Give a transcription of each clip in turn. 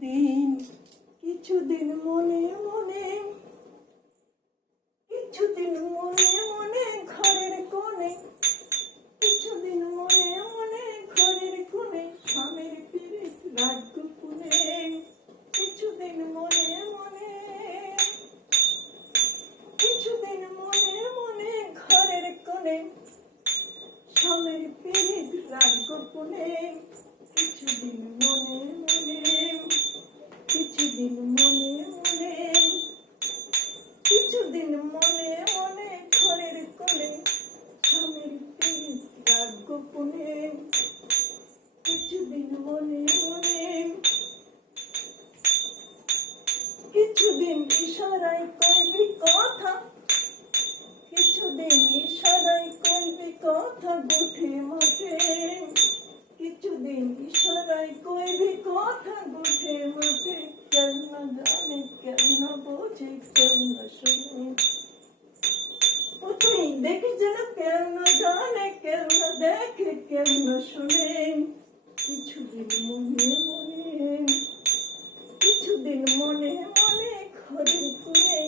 দিন কিছুদিন মনে মনে কিছুদিন মনে মনে ঘরের কোণে কিছুদিন মনে মনে ঘরের কোণে স্বামীর পীড়িত রাগ গোপনে কিছুদিন মনে মনে কিছুদিন মনে মনে ঘরের কোণে স্বামীর পীড়িত রাগ গোপনে কিছুদিন মনে মনে কিছুদিন মনে মনে কিছুদিন মনে মনে ঘরের কোণে স্বামীর পীড়িত রাগ গোপনে কিছুদিন মনে মনে কিছুদিন ইশারায় কইবি কথা কিছুদিন ইশারায় কইবি কথা গুঠে মাঠে কিছুদিন ইশারায় কইবি কথা গুঠে মাঠে কেন না জানে কেন না বোঝে কেন না শুনে তুই দেখিস না কেন না জানে কেন না দেখে কেন না শুনে কিছুদিন মনে মনে কিছুদিন মনে মনে ঘরের কোণে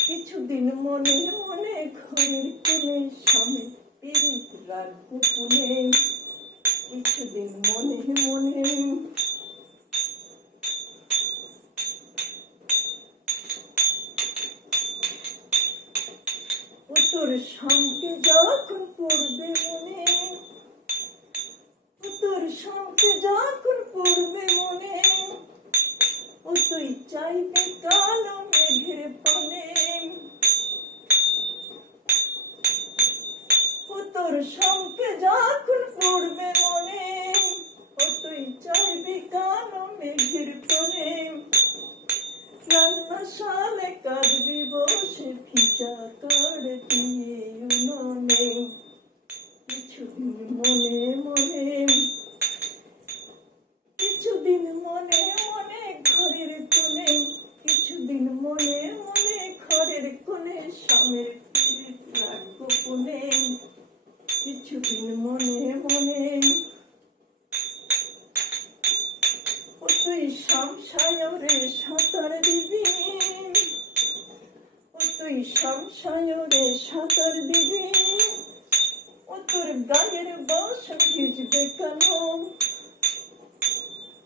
কিছুদিন মনে মনে ঘরের কোণে স্বামী পীড়িত রাগ গোপনে কিছুদিন মনে মনে ও তোর সঙ্গে যখন পড়বে মনে ও তোর সঙ্গে যখন পড়বে মনে ও তুই চাইবে কালো মেঘের পানে ও তোর সঙ্গে যখন পড়বে মনে ও তুই চাইবি কালো মেঘের পানে রান্নাশালে কাঁদবি বসে ভিজা কাঠ দিয়ে উনুনে কিছুদিন মনে মনে কিছুদিন মনে মনে ঘরের কোণে কিছুদিন মনে মনে ঘরের কোণে স্বামীর পীড়িত রাগ গোপনে কিছুদিন মনে মনে ও তুই সংসারে সাঁতার দিবি ও তুই সংসারে সাঁতার দিবি ও তোর গায়ের বসন ভিজবে কেন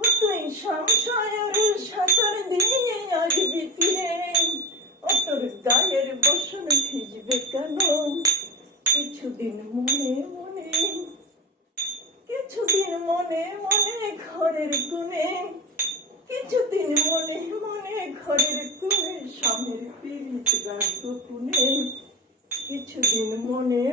ও তুই সংসারে সাঁতার দিয়ে আসবি ফিরে ও তোর গায়ের বসন ভিজবে কেন কিছুদিন মনে মনে কিছুদিন মনে মনে ঘরের কোণে কিছুদিন মনে মনে ঘরের কোণে স্বামীর পীড়িত রাগ গোপনে কিছুদিন মনে